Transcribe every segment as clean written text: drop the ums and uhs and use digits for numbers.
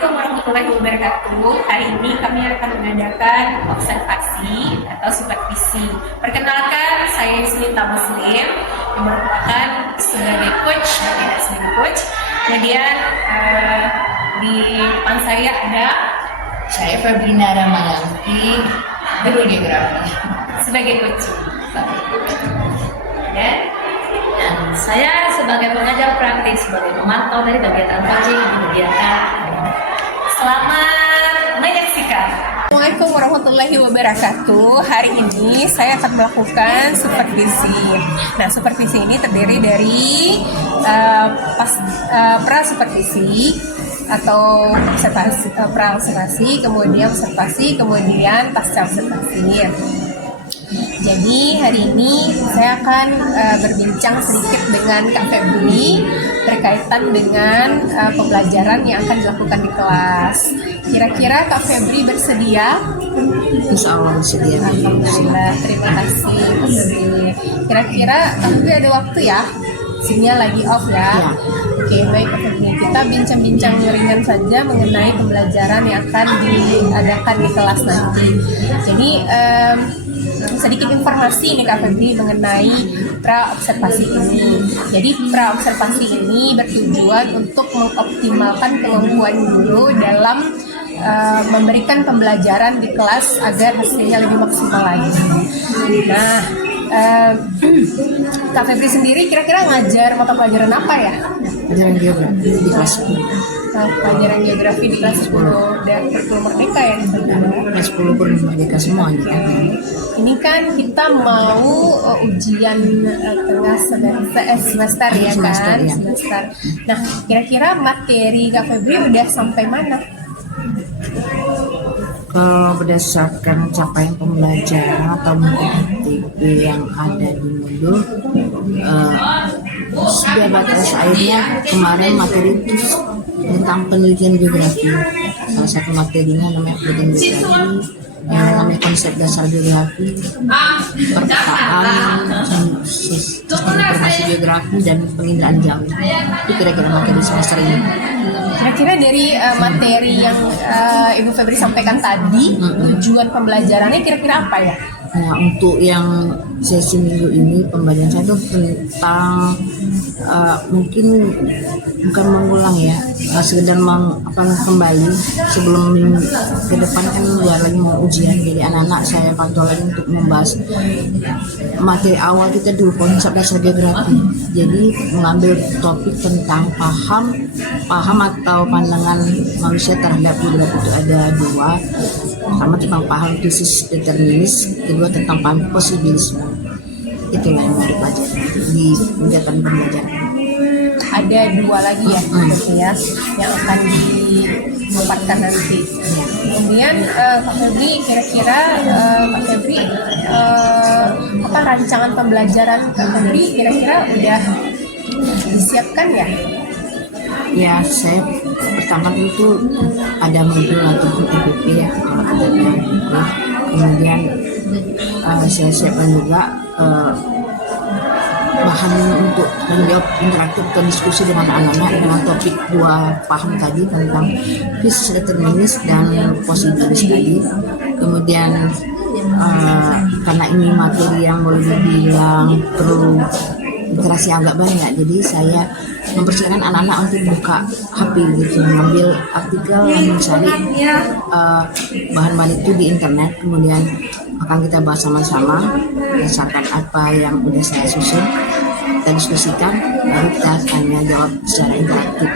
Assalamualaikum warahmatullahi wabarakatuh. Hari ini kami akan mengadakan observasi atau supervisi. Perkenalkan, saya Isminta Muslim yang merupakan sebagai coach, sebagai coach. Kemudian di depan saya ada Saya Febrina Ramayanti, guru geografi. sebagai coach. Dan saya sebagai pengajar praktis, sebagai pemantau dari kegiatan coaching kegiatan. Selamat menyaksikan. Assalamualaikum warahmatullahi wabarakatuh. Hari ini saya akan melakukan supervisi. Nah, supervisi ini terdiri dari pra-supervisi atau pra-observasi, kemudian observasi, kemudian pasca observasi. Jadi hari ini saya akan berbincang sedikit dengan Kak Febri berkaitan dengan pembelajaran yang akan dilakukan di kelas. Kira-kira Kak Febri bersedia? Insya Allah bersedia. Alhamdulillah, terima kasih Kak Febri. Kira-kira Kak Febri ada waktu ya? Sinyal lagi off ya? Ya. Oke, baik Kak Febri. Kita bincang-bincang ringan saja mengenai pembelajaran yang akan diadakan di kelas nanti. Jadi sedikit informasi nih Kak Febri mengenai pra-observasi ini. Jadi pra-observasi ini bertujuan untuk mengoptimalkan kemampuan guru dalam memberikan pembelajaran di kelas agar hasilnya lebih maksimal lagi. Nah, Kak Febri sendiri kira-kira ngajar mata pelajaran apa ya? Pelajaran geografi di kelas 10. Pelajaran geografi di kelas 10 dan Kurikulum Merdeka ya? Kelas 10 Kurikulum Merdeka semua gitu. Ini kan kita mau ujian tengah semester ya kan? Ya. Semester. Nah, kira-kira materi Kak Febri udah sampai mana? Kalau berdasarkan capaian pembelajaran atau mungkin aktivitas yang ada di modul, sudah batas akhirnya kemarin materi itu tentang penelitian geografi. Salah satu materinya namanya penelitian geografi, yang namanya konsep dasar geografi, perpetaan, sistem informasi geografi, dan penginderaan jauh. Itu kira-kira materi semester ini. Kira-kira dari materi yang Ibu Febri sampaikan tadi, tujuan pembelajarannya kira-kira apa ya? Nah, untuk yang sesi minggu ini pembelajaran saya itu tentang mungkin bukan mengulang ya, sekedar kembali sebelum minggu ke depan kan luar lagi mau ujian, jadi anak-anak saya pantau lagi untuk membahas materi awal kita dulu, konsep dasar geografi. Jadi mengambil topik tentang paham atau pandangan manusia terhadap geografi itu ada dua. Pertama tentang paham krisis determinis, kedua tentang paham posibilisme. Itulah yang mau dipelajari di kegiatan pembelajaran. Ada dua lagi ya, berarti ya, yang akan dipaparkan nanti. Kemudian Kak Febri, kira-kira Kak Febri apa rancangan pembelajaran Kak Febri kira-kira udah disiapkan ya? Ya, saya pertama itu ada modul atau PPP ya, ada PPP. Kemudian saya siapkan juga bahan untuk menjawab interaktif atau diskusi dengan anak-anak dengan topik dua paham tadi tentang krisis determinis dan posibilis tadi. Kemudian karena ini materi yang boleh dibilang perlu literasi agak banyak, jadi saya mempersilakan anak-anak untuk buka HP gitu, mengambil artikel yang mencari bahan-bahan itu di internet, kemudian akan kita bahas sama-sama berdasarkan apa yang udah saya susun, kita diskusikan, lalu kita tanya jawab secara interaktif.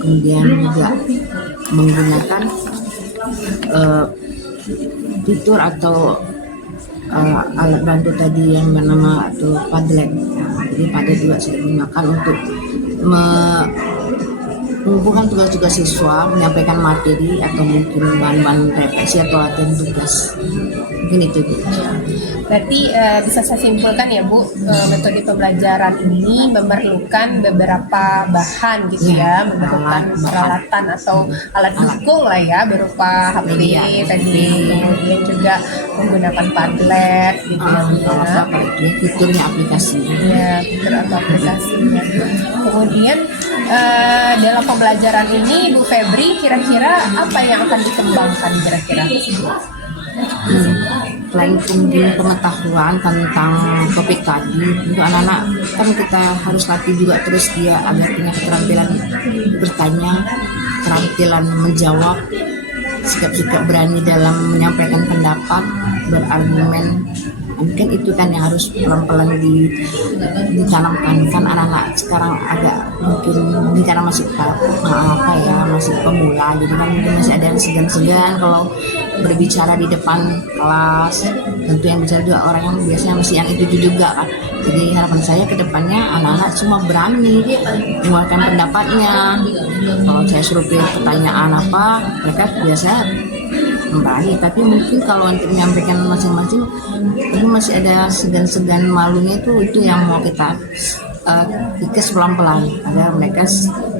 Kemudian juga menggunakan fitur atau alat bantu tadi yang bernama atau Padlet. Jadi pada juga saya gunakan untuk mengumpulkan tugas-tugas siswa, menyampaikan materi atau mungkin bahan-bahan refleksi atau latihan tugas. Mungkin itu. Berarti bisa saya simpulkan ya Bu, metode pembelajaran ini memerlukan beberapa bahan gitu ya, memerlukan peralatan atau alat dukung lah ya, berupa HP tadi, kemudian juga menggunakan Padlet gitu ya. Fiturnya aplikasinya. Ya, fitur atau aplikasinya. Kemudian dalam pembelajaran ini Bu Febri kira-kira apa yang akan dikembangkan kira-kira? Selain mungkin pengetahuan tentang topik tadi, untuk anak-anak kan kita harus latih juga terus dia agar punya keterampilan bertanya, keterampilan menjawab, sikap-sikap berani dalam menyampaikan pendapat, berargumen. Mungkin itu kan yang harus pelan-pelan ditanamkan. Kan anak-anak sekarang agak mungkin karena masih masih pemula, jadi kan mungkin masih ada yang segan-segan kalau berbicara di depan kelas. Tentu yang bicara juga orang yang biasanya masih yang itu juga kan. Jadi harapan saya ke depannya anak-anak semua berani mengeluarkan pendapatnya. Kalau saya suruh pilih pertanyaan apa, mereka biasa berani, tapi mungkin kalau untuk menyampaikan masing-masing ini masih ada segan-segan malunya, itu yang mau kita kikis pelan-pelan agar mereka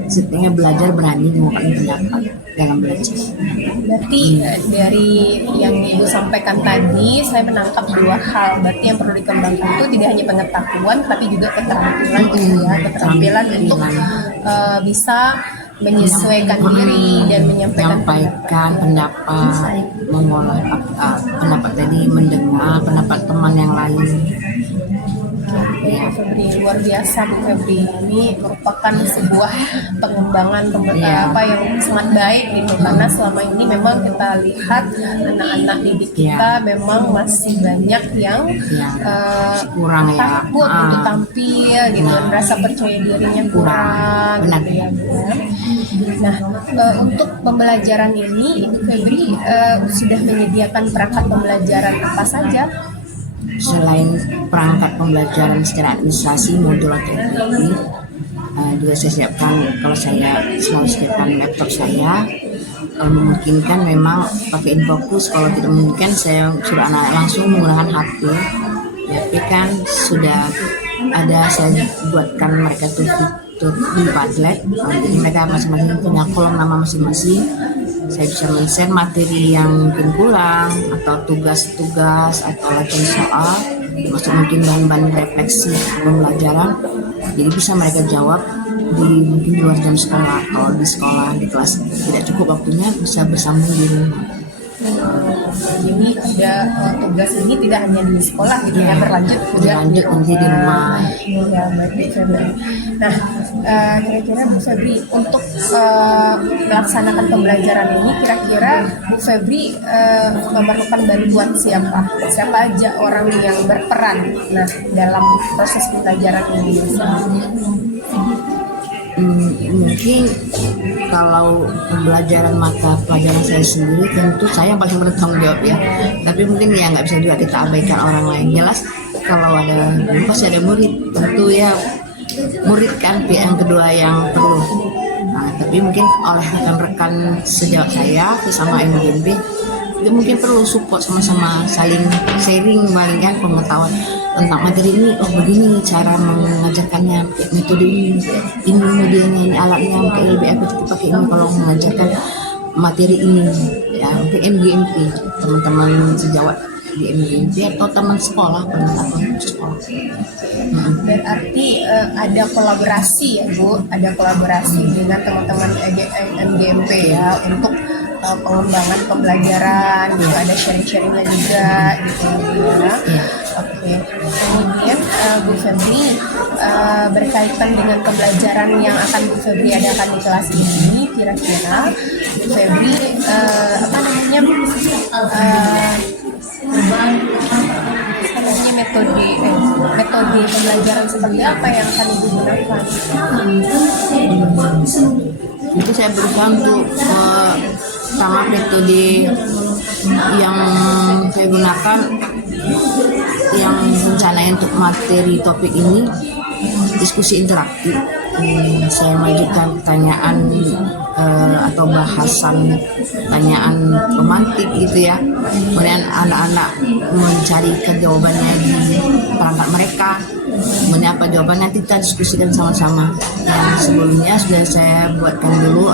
setidaknya belajar berani mengungkapkan pendapat dalam belajar. Berarti dari yang Ibu sampaikan tadi saya menangkap dua hal. Berarti yang perlu dikembangkan itu tidak hanya pengetahuan tapi juga keterampilan keterampilan untuk bisa menyesuaikan diri dan menyampaikan pendapat, mengolah pendapat tadi, mendengar pendapat teman yang lain. Ya, Febri, luar biasa Bu Febri. Ini merupakan sebuah pengembangan apa yang sangat baik gitu, karena selama ini memang kita lihat anak-anak didik kita memang masih banyak yang kurang takut untuk tampil gitu, merasa percaya dirinya kurang gitu ya. Nah, untuk pembelajaran ini Ibu Febri sudah menyediakan perangkat pembelajaran apa saja? Selain perangkat pembelajaran secara administrasi modul atau ini, juga saya siapkan, kalau saya selalu siapkan laptop saya. Memungkinkan memang pakai Infocus, kalau tidak memungkinkan saya suruh anak langsung menggunakan HP. HP kan sudah ada, saya buatkan mereka tuh fitur di Padlet, jadi mereka masing-masing punya kolom nama masing-masing. Saya bisa men-share materi yang mungkin kurang atau tugas-tugas atau latihan soal, termasuk mungkin bahan-bahan refleksi pembelajaran. Jadi bisa mereka jawab mungkin di luar jam sekolah, kalau di sekolah di kelas tidak cukup waktunya, bisa bersambung di rumah. Jadi ada tugas ini tidak hanya di sekolah gitu ya, berlanjut nanti di rumah. Ya, baik Febri. Nah, kira-kira Bu Febri untuk melaksanakan pembelajaran ini, kira-kira Bu Febri memerlukan bantuan siapa aja orang yang berperan dalam proses pembelajaran ini? Mungkin kalau pembelajaran mata pelajaran saya sendiri, tentu saya yang paling bertanggung jawab ya. Tapi mungkin ya nggak bisa juga kita abaikan orang lain. Jelas kalau pasti ada murid, tentu ya murid kan pihak yang kedua yang perlu. Nah, tapi mungkin oleh rekan-rekan sejawat saya sesama MGMP, itu mungkin perlu support sama-sama, saling sharing, bagikan pengetahuan tentang materi ini. Oh begini cara mengajarkannya, metode ini medianya, ini alatnya, mungkin lebih efektif pakai ini kalau mengajarkan materi ini ya. Mungkin MGMP, teman-teman sejawat di MGMP atau teman sekolah, pengetahuan sekolah. Berarti ada kolaborasi ya Bu, ada kolaborasi dengan teman-teman MGMP ya untuk pengembangan pembelajaran gitu, ada sharing-sharingnya juga gitu ya. Oke. Kemudian Bu Febri, berkaitan dengan pembelajaran yang akan Bu Febri adakan di kelas ini, kira-kira Bu Febri metode pembelajaran seperti apa yang akan Ibu gunakan? Itu saya berusaha untuk sama metode yang saya gunakan, yang rencana untuk materi topik ini diskusi interaktif. Saya mengajukan pertanyaan atau bahasan tanyaan romantik gitu ya. Kemudian anak-anak mencari jawabannya di perangkat mereka. Kemudian apa jawabannya nanti kita diskusikan sama-sama. Yang sebelumnya sudah saya buatkan dulu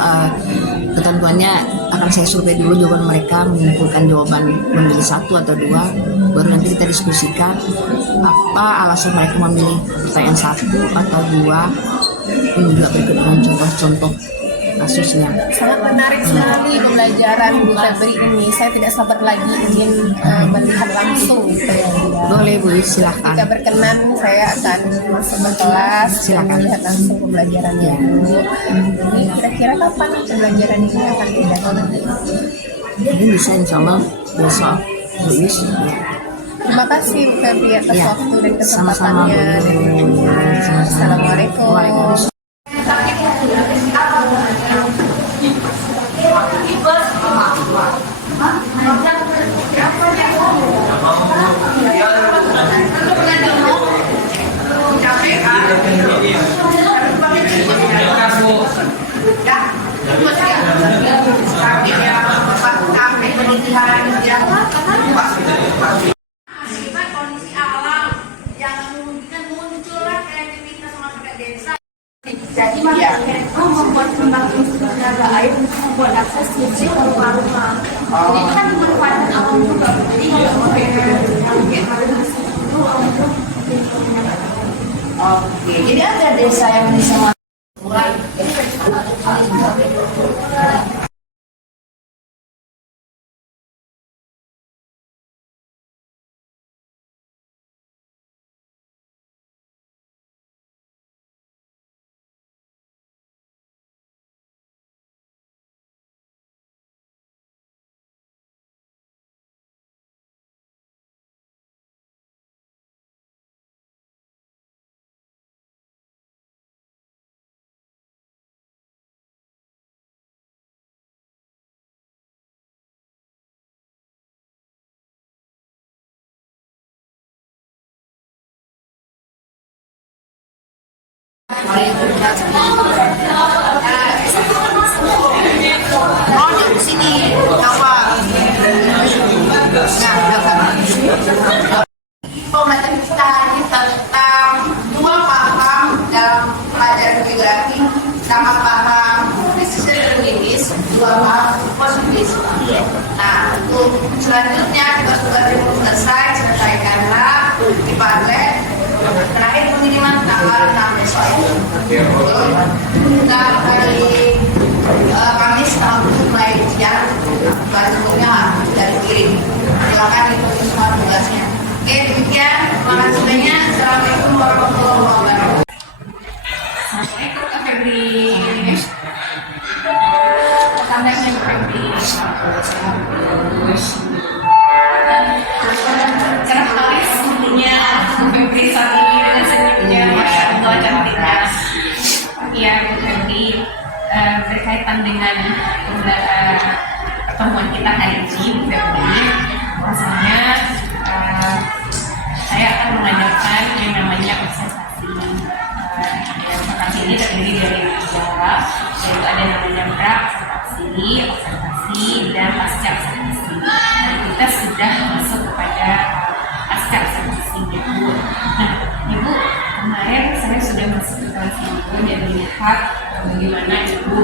ketentuannya, akan saya survei dulu jawaban mereka, mengumpulkan jawaban memilih satu atau dua, baru nanti kita diskusikan apa alasan mereka memilih pertanyaan satu atau dua. Ini juga berikut dengan contoh-contoh kasusnya. Sangat menarik sekali pembelajaran Bu Febri ini. Saya tidak sabar lagi ingin melihat langsung gitu ya. Boleh Bu, silahkan. Jika berkenan saya akan masuk ke kelas dan melihat langsung pembelajarannya Bu. Jadi kira-kira kapan pembelajaran ini akan dilakukan? Ini bisa insya Allah besok Luis. Terima kasih Bu Febri atas Ya, waktu dan sama-sama, kesempatannya. Bu. Assalamualaikum. Waalaikumsalam. Kondisi alam yang memungkinkan muncullah kreativitas masyarakat desa. Jadi masyarakat itu membuat kembang tenaga air untuk membuat akses listrik ke rumah-rumah. Jadi itu kan memanfaatkan alam juga. Jadi kalau Oke, jadi ada desa yang bisa mulai. Oh, di sini apa? Pembelajaran kita ini tentang dua paham dalam pelajaran geografi, sama paham krisis, dua paham positif. Nah, untuk selanjutnya kita sudah selesaikanlah di Padlet. Terakhir pengiriman tanggal 6 besok itu. Kita hari Kamis mulai ujian, bentuknya dari kirim. Silakan ikuti semua tugasnya. Oke, demikian. Terima kasih banyak. Assalamualaikum warahmatullahi wabarakatuh. Assalamualaikum Kak Febri. Tandanya Kak Febri. Cerah sekali sepertinya Bu Febri saat ini dengan senyumnya, Masya Allah cantiknya. Ya Bu Febri, berkaitan dengan pertemuan kita hari ini Bu Febri, bahwasanya saya akan mengajarkan yang namanya observasi. Observasi ini terdiri dari tiga, yaitu ada namanya pra-observasi, dan pasca observasi. Nah, kita sudah masuk kepada pasca observasi, Ibu. Nah, Ibu, kemarin saya sudah masuk ke kelas Ibu dan melihat bagaimana Ibu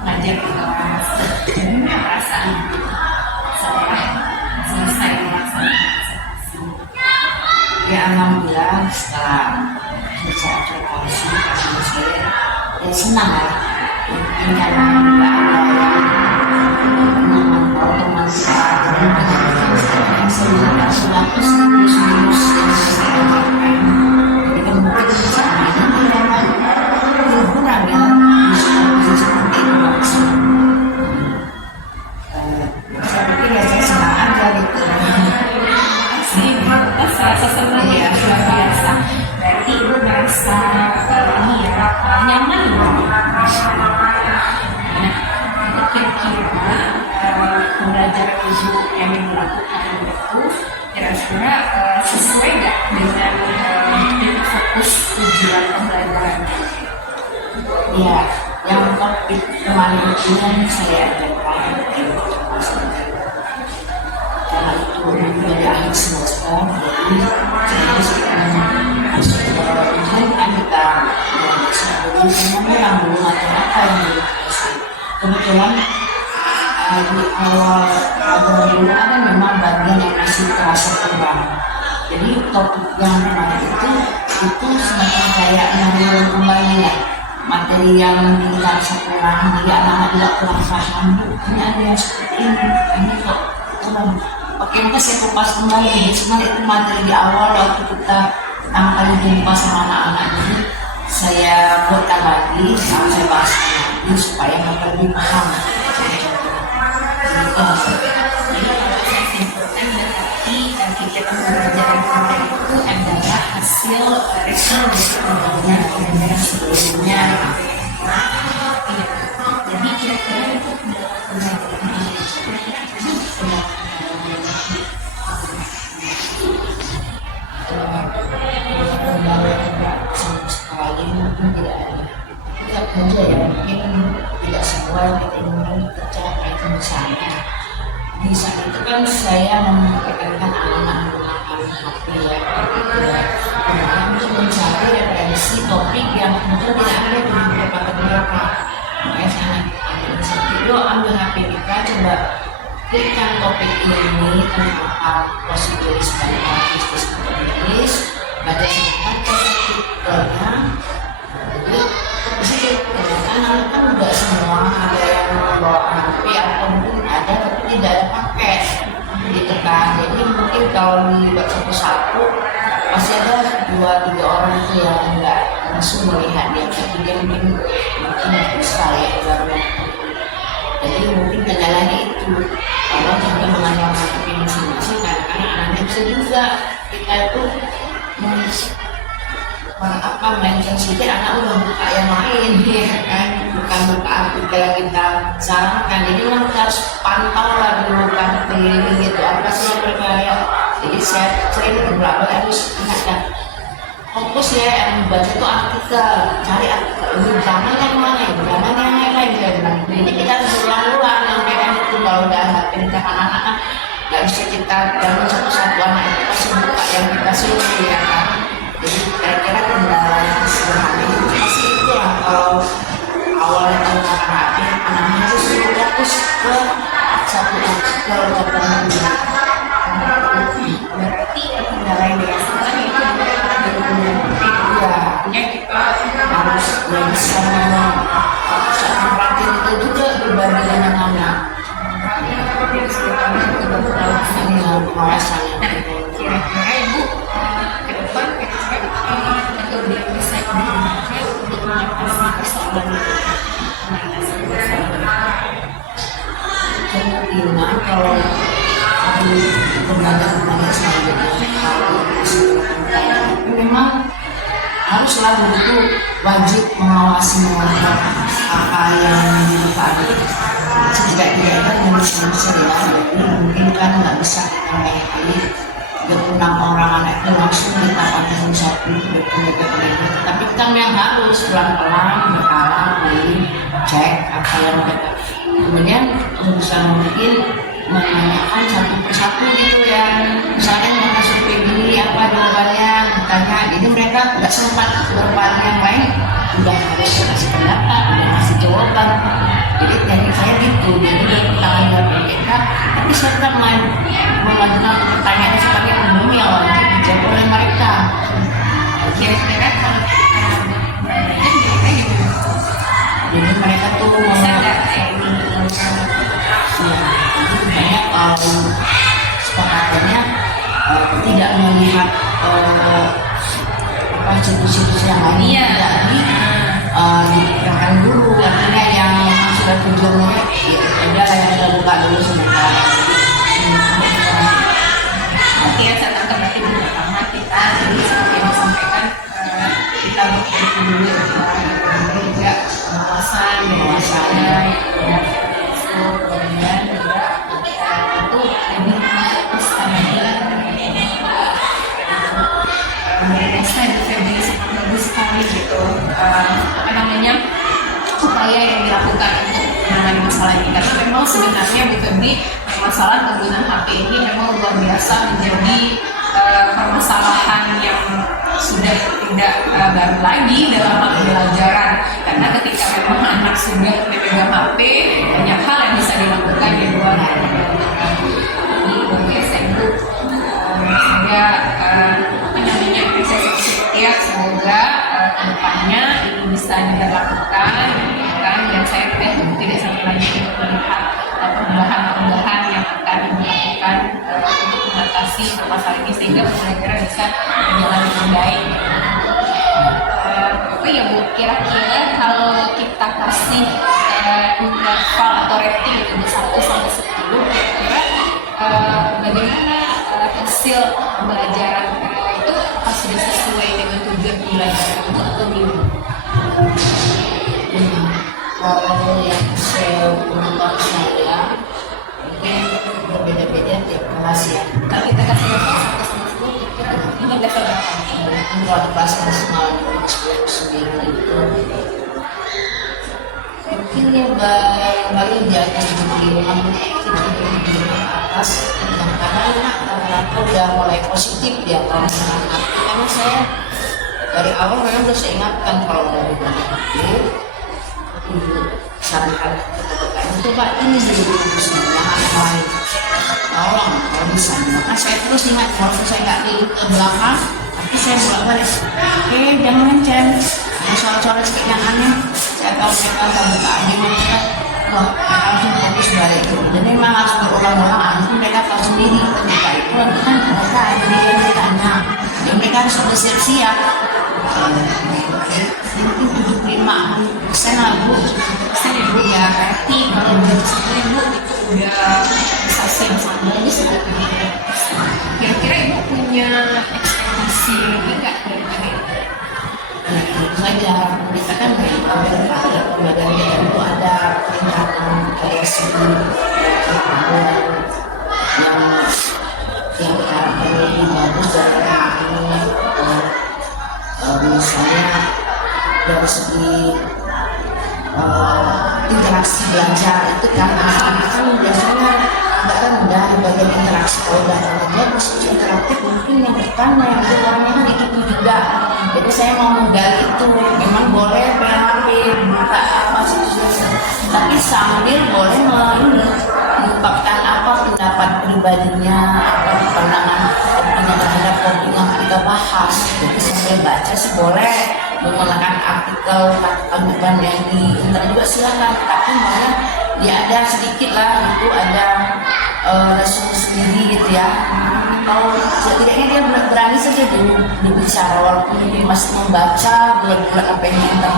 mengajar di kelas. Bagaimana perasaan Ibu setelah selesai melaksanakan observasi? Ya alhamdulillah setelah selesai observasi saya ya senang ya, mungkin karena juga ada yang memantau teman-teman yang sebenarnya sudah terus minus yang saya amalkan, jadi kan mungkin selama ini memang kurang ya bisa seperti itu. Saya pikir ya saya senang aja gitu. Rasa senang ya, luar biasa. Berarti Ibu merasa ini ya nyaman loh. Nah, kira-kira pembelajaran Ibu yang dilakukan itu kira-kira topik kemarin itu yang saya ajarkan karena itu dari akhir semester, jadi saya ujian kan kita yang belum atau apa yang dikasih. Kebetulan di awal dulu ada memang bagian yang masih terasa kurang. Jadi topik yang kemarin itu semacam kayak mengulang kembali ya materi yang kita rasa kurang, jadi anak-anak juga kurang paham. Ini ada yang seperti ini kok kurang. Bagaimana saya kupas kembali? Sebenarnya itu materi di awal waktu kita pertama kali jumpa sama anak-anak ini. Saya buatkan lagi, saya bahas lagi supaya mereka lebih paham. Kegiatan pembelajaran kemarin itu adalah hasil review dari pembelajaran sebelumnya. Jadi kira-kira itu sekali mungkin tidak ada. Tidak saja ya, mungkin tidak semua kita ingin kerja itu misalnya. Di saat itu kan saya memperkenalkan anak-anak menggunakan HP ya, kemudian mencari referensi topik yang mungkin tidak ada di beberapa. Makanya saya ambil yuk ambil HP kita, coba klikkan topik ini tentang proseduris dan bisnis proseduris, baca sebentar artikelnya. Jadi disitu anak-anak kan tidak semua ada yang membawa HP atau mungkin ada tapi tidak ada paket gitu kan. Jadi mungkin kalau dibuat satu-satu pasti ada 2-3 orang itu yang enggak langsung melihat dia, tapi dia mungkin bisa ya baru. Jadi mungkin kendalanya itu kalau kita mengenal HP masing-masing, karena anak-anak bisa juga kita itu mainkan sedikit anak udah buka yang lain ya kan, bukan buka artikel yang kita sarankan. Jadi memang kita harus pantau lah dulu kan gitu apa sih yang berbahaya. Jadi saya sering beberapa harus ingatkan fokus ya yang dibaca itu artikel, cari artikel ini jangan yang mana, jangan yang lain ya bilang. Jadi kita harus ulang-ulang yang kayak itu. Kalau udah pindah anak-anak kan nggak bisa kita dalam satu-satu anak itu pasti buka yang kita suruh ya kan. Jadi kira-kira kendala yang sederhana itu pasti itulah kalau awalnya menggunakan HP anak-anak harus fokus ke satu artikel tertentu. berarti kendala yang dirasakan itu Ya kita harus bisa memperhatikan itu juga berbagi dengan anak. Pengawasan yang kira-kira Ibu ke depan metode yang bisa digunakan untuk mengatasi persoalan itu. kemungkinan kalau di lembaga-lembaga selanjutnya memang haruslah guru itu wajib mengawasi apa yang dilakukan. Setidak-tidaknya kan manusia ya, jadi mungkin kan nggak bisa kayak kali 26 orang anak itu langsung kita pakai satu tapi kita yang harus pelan-pelan berkala cek apa yang mereka kemudian bisa mungkin menanyakan satu persatu gitu ya, misalnya mereka survei gini apa jawabannya ditanya, jadi mereka nggak sempat berpaling yang lain udah harus kasih pendapat, udah kasih jawaban. Jadi teknik saya gitu, jadi dari tangan jawab mereka tapi saya tetap mengajukan pertanyaan sebagai umum yang wajib dijawab oleh mereka. Kira-kira kalau Jadi mereka tuh kalau sepakatannya tidak melihat situs-situs yang lain tidak dikerahkan dulu, artinya yang sudah tujuannya ya udah yang sudah buka dulu sebentar. Oke, saya tangkap berarti pertama kita jadi seperti yang disampaikan kita bekerja dulu kemudian juga pengawasan kemudian juga itu lebih fokus pada saya Febri bagus sekali gitu apa namanya upaya ya yang dilakukan untuk menangani masalah ini, karena memang sebenarnya Bu Febri permasalahan penggunaan HP ini memang luar biasa menjadi permasalahan yang sudah tidak baru lagi dalam hal pembelajaran, karena ketika memang anak sudah memegang HP banyak hal yang bisa dilakukan di luar pembelajaran. Jadi bagi SMU saya apresiasi setiap, semoga kedepannya ini bisa dilakukan kan, dan saya tidak sampai lagi untuk melihat perubahan-perubahan yang akan dilakukan untuk mengatasi masalah ini sehingga pembelajaran bisa berjalan dengan baik. Oh ya Bu, kira-kira kalau kita kasih interval atau rating itu di 1 sampai 10, kira-kira bagaimana hasil pembelajaran itu apakah sudah sesuai dengan tujuan pembelajaran atau belum? Kalau yang sepengetahuan saya mungkin berbeda-beda tiap kelas ya. Kalau kita kasih level 1 sampai 10, kira-kira ini level berapa? Mungkin kalau kelas maksimal 9 itu mungkin ya baru di atas 75, mungkin di atas, yang karena anak rata-rata udah mulai positif dia kalau menggunakan HP. Karena saya dari awal memang udah saya ingatkan kalau dari aktif sarankan coba ini dulu jangan lain tolong kalau bisa. Maka saya terus ingat walaupun saya nggak di belakang, tapi saya bolak-balik jangan mencet yang soal-soal sedikit yang aneh. Saya tahu mereka akan buka aja mereka mereka langsung fokus balik itu. Jadi memang harus berulang-ulang, harus mereka tahu sendiri ketika itu kan mereka ada di yang ditanya, jadi mereka harus bersiap-siap. Mungkin 75% lah Bu, Saya Ibu ya, berarti kalau udah 10.000 itu udah prestasi yang sangat bagus sebetulnya. Kira-kira Ibu punya ekspektasi lebih nggak dari ini? saja kita kan pembelajaran itu ada peningkatan dari segi yang harapan lebih bagus dari ini, misalnya dari segi interaksi belajar itu kan anak-anak kan biasanya agak rendah di bagian interaksi. Kalau belajarnya bagus interaktif mungkin yang bertanya yang keluarnya kan itu juga. Jadi saya mau menggali itu, memang boleh PHP buka apa sih, tapi sambil boleh mengungkapkan apa pendapat pribadinya, apa pandangan opini terhadap topik yang kita bahas. Jadi sambil baca sih boleh, menggunakan artikel katakan yang di internet juga silakan, tapi malah dia ada sedikit lah itu ada resume sendiri gitu ya. Kalau setidaknya dia berani saja dulu berbicara walaupun dia masih membaca bulan-bulan apa yang kita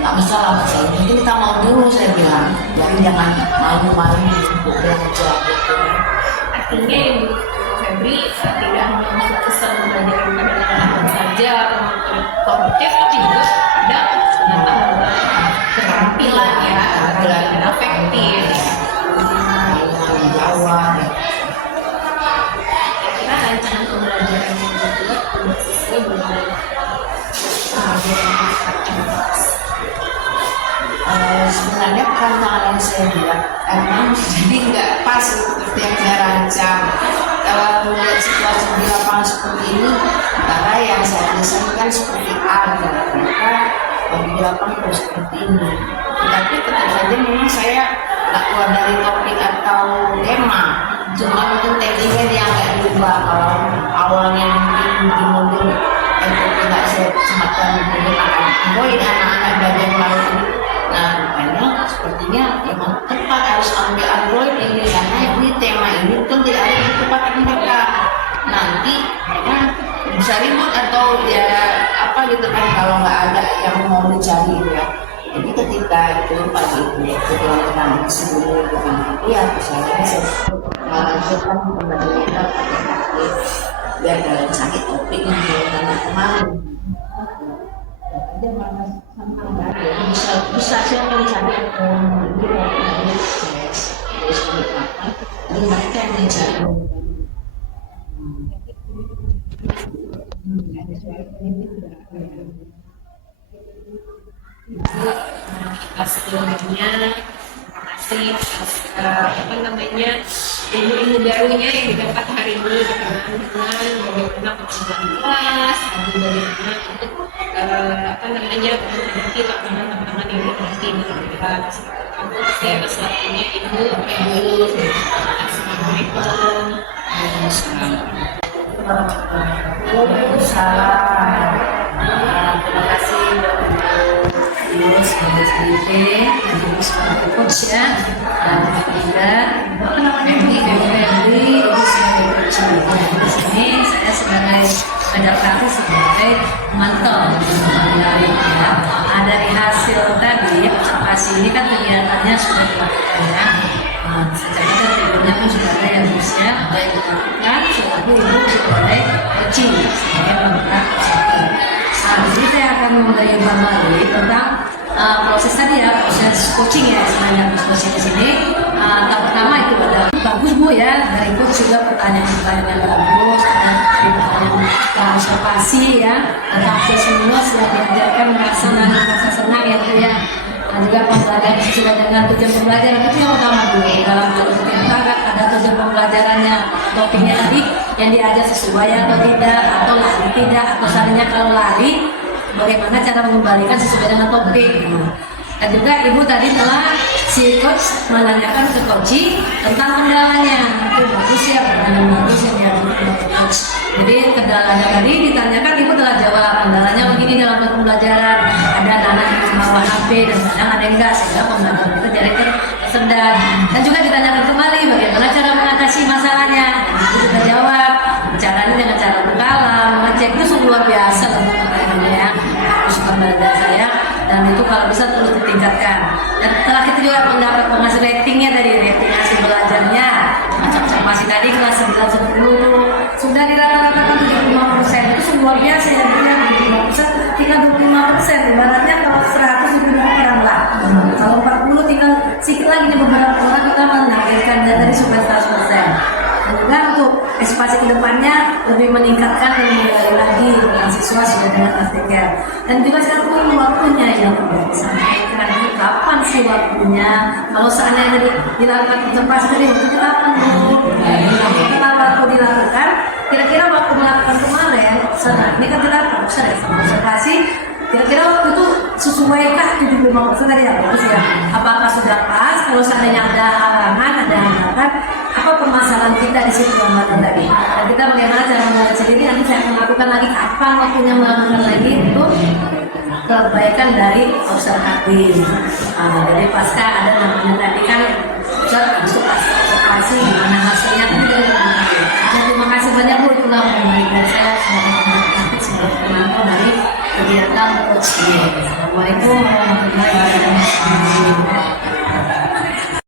nggak masalah buat saya. Jadi kita mau dulu saya bilang, jadi jangan malu-malu untuk belajar. Artinya Ibu Febri tidak hanya memfokuskan pembelajaran pada anak-anak saja atau kognitif, tapi juga ada keterampilan ya, keterampilan afektif. Jawab. Kira rancangan pembelajaran yang dibuat sesuai dengan sebenarnya tantangan yang saya buat karena jadi nggak pas seperti yang saya rancang. Kalau melihat situasi di lapangan seperti ini, karena yang saya desainkan seperti A dan mereka di lapangan harus seperti ini. Tapi tetap saja memang saya nggak keluar dari topik atau tema, cuma mungkin tekniknya dia nggak diubah. Kalau awalnya mungkin modul NLP nggak saya sempatkan menggunakan Android, anak-anak belajar melalui ini. Nah, rupanya sepertinya memang tepat harus ambil Android ini karena ini tema ini kan tidak ada di tempat mereka. Nanti mereka bisa ribut atau ya apa gitu kan kalau nggak ada yang mau dicari ya. Jadi ketika itu pada ibu kebetulan sebelum bukan itu ya misalnya saya lanjutkan pembelajaran pakai kaki biar dalam sakit topik yang kemarin. Bisa saya mencari ini mereka yang mencari atas ilmunya, terima kasih atas apa namanya ilmu-ilmu barunya yang didapat hari ini berkenaan dengan bagaimana pengembangan kelas, bagaimana untuk apa namanya menghadapi tantangan-tantangan yang dihadapi di kelas. Terima kasih atas waktunya Ibu. Assalamualaikum. Waalaikumsalam. Terima kasih Ibu sebagai SPP, Ibu sebagai coach ya, dan juga Febri, Ibu sebagai coach. Di sini saya sebagai adaptasi sebagai pemantau dari ya. Dari hasil tadi observasi ini kan kegiatannya sudah dilakukan ya. Secara tidurnya pun sudah ada yang bisa dilakukan selaku Ibu sebagai coaching sebagai penggerak usaha. Jadi saya akan memberi gambaran tentang proses tadi ya, proses coaching ya sebenarnya proses di sini. Pertama itu ada bagus Bu ya, dari coach juga pertanyaan-pertanyaan bagus, ada pertanyaan observasi ya, tentang stimulus yang diajarkan merasa senang ya Bu ya. Dan juga pembelajaran sesuai dengan tujuan pembelajaran itu yang utama dulu dalam ada tujuan pembelajarannya, topiknya tadi yang diajar sesuai atau tidak, atau lari tidak, atau seandainya kalau lari bagaimana cara mengembalikan sesuai dengan topik. Dan juga Ibu tadi telah si coach menanyakan ke coach tentang kendalanya, itu bagus ya, pertanyaan bagus yang diajarkan ke coach. Jadi kendalanya tadi ditanyakan, Ibu telah jawab kendalanya begini dalam pembelajaran, ada anak yang membawa HP dan kadang ada yang enggak, sehingga pembelajaran itu jadi tersendat. Dan juga ditanyakan kembali bagaimana cara mengatasi masalahnya, dan Ibu juga jawab caranya dengan cara berkala, mengecek itu sungguh luar biasa untuk pertanyaannya ya, harus belajar saya. Dan itu kalau bisa terus ditingkatkan. Dan setelah itu juga mendapat pengasih ratingnya dari rating hasil belajarnya. Macam observasi tadi kelas 9-10 sudah di rata-rata 75%, itu sungguh luar biasa ya, 75% tinggal 25%. Ibaratnya kalau 100 itu kurang lah. Kalau 40 tinggal sedikit lagi nih, beberapa orang kita menargetkan dari supaya 100%. Dan juga untuk ekspansi kedepannya lebih meningkatkan dan menggali lagi dengan siswa sudah dengan artikel. Dan juga sekarang pun waktunya yang disampaikan ini kapan sih waktunya? Kalau seandainya dilakukan observasi tadi waktu kapan dulu? Kita waktu dilakukan, kira-kira waktu melakukan kemarin, ini kan kita observasi. Kira-kira waktu itu sesuaikah 75% tadi ya? Apakah sudah pas? Kalau seandainya ada halangan, ada hambatan, apa permasalahan kita di situ gambaran tadi? Dan kita bagaimana cara mengatasi ini? Nanti saya akan lakukan lagi kapan waktunya melakukan lagi untuk kebaikan dari observasi. Jadi pasca